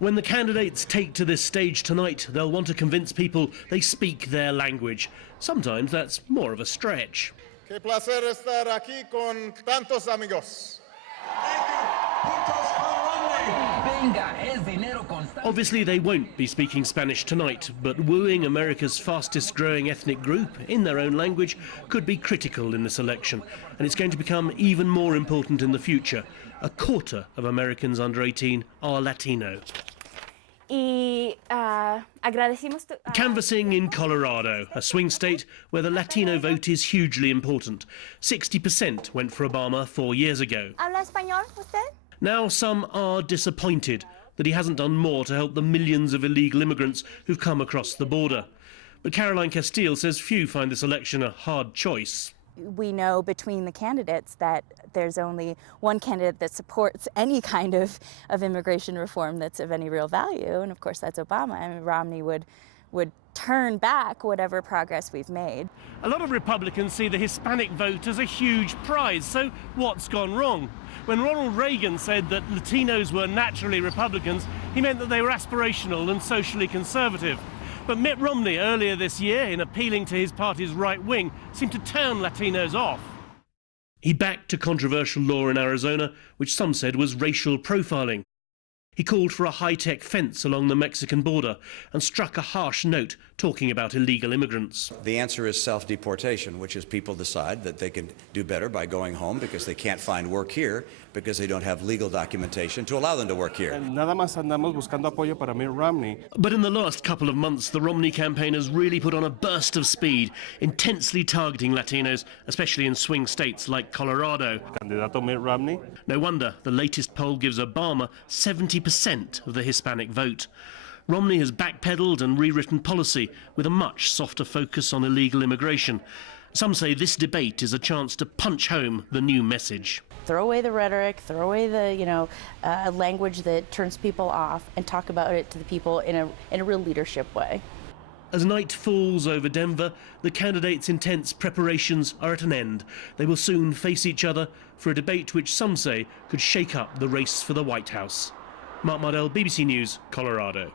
When the candidates take to this stage tonight, they'll want to convince people they speak their language. Sometimes that's more of a stretch. Qué placer estar aquí con tantos amigos. Obviously they won't be speaking Spanish tonight, but wooing America's fastest growing ethnic group in their own language could be critical in this election, and it's going to become even more important in the future. A quarter of Americans under 18 are Latino. Canvassing in Colorado, a swing state where the Latino vote is hugely important. 60% went for Obama 4 years ago. ¿Habla español usted? Now some are disappointed that he hasn't done more to help the millions of illegal immigrants who've come across the border. But Caroline Castile says few find this election a hard choice. We know between the candidates that there's only one candidate that supports any kind of immigration reform that's of any real value, and of course that's Obama. I mean, Romney would turn back whatever progress we've made. A lot of Republicans see the Hispanic vote as a huge prize, so what's gone wrong? When Ronald Reagan said that Latinos were naturally Republicans, he meant that they were aspirational and socially conservative. But Mitt Romney earlier this year, in appealing to his party's right wing, seemed to turn Latinos off. He backed a controversial law in Arizona, which some said was racial profiling. He called for a high-tech fence along the Mexican border and struck a harsh note talking about illegal immigrants. The answer is self-deportation, which is people decide that they can do better by going home because they can't find work here, because they don't have legal documentation to allow them to work here. Nada más andamos buscando apoyo para Mitt Romney. But in the last couple of months, the Romney campaign has really put on a burst of speed, intensely targeting Latinos, especially in swing states like Colorado. Candidato Mitt Romney. No wonder the latest poll gives Obama 70% of the Hispanic vote. Romney has backpedaled and rewritten policy with a much softer focus on illegal immigration. Some say this debate is a chance to punch home the new message. Throw away the rhetoric, throw away the language that turns people off, and talk about it to the people in a real leadership way. As night falls over Denver, the candidates' intense preparations are at an end. They will soon face each other for a debate which some say could shake up the race for the White House. Mardell, BBC News, Colorado.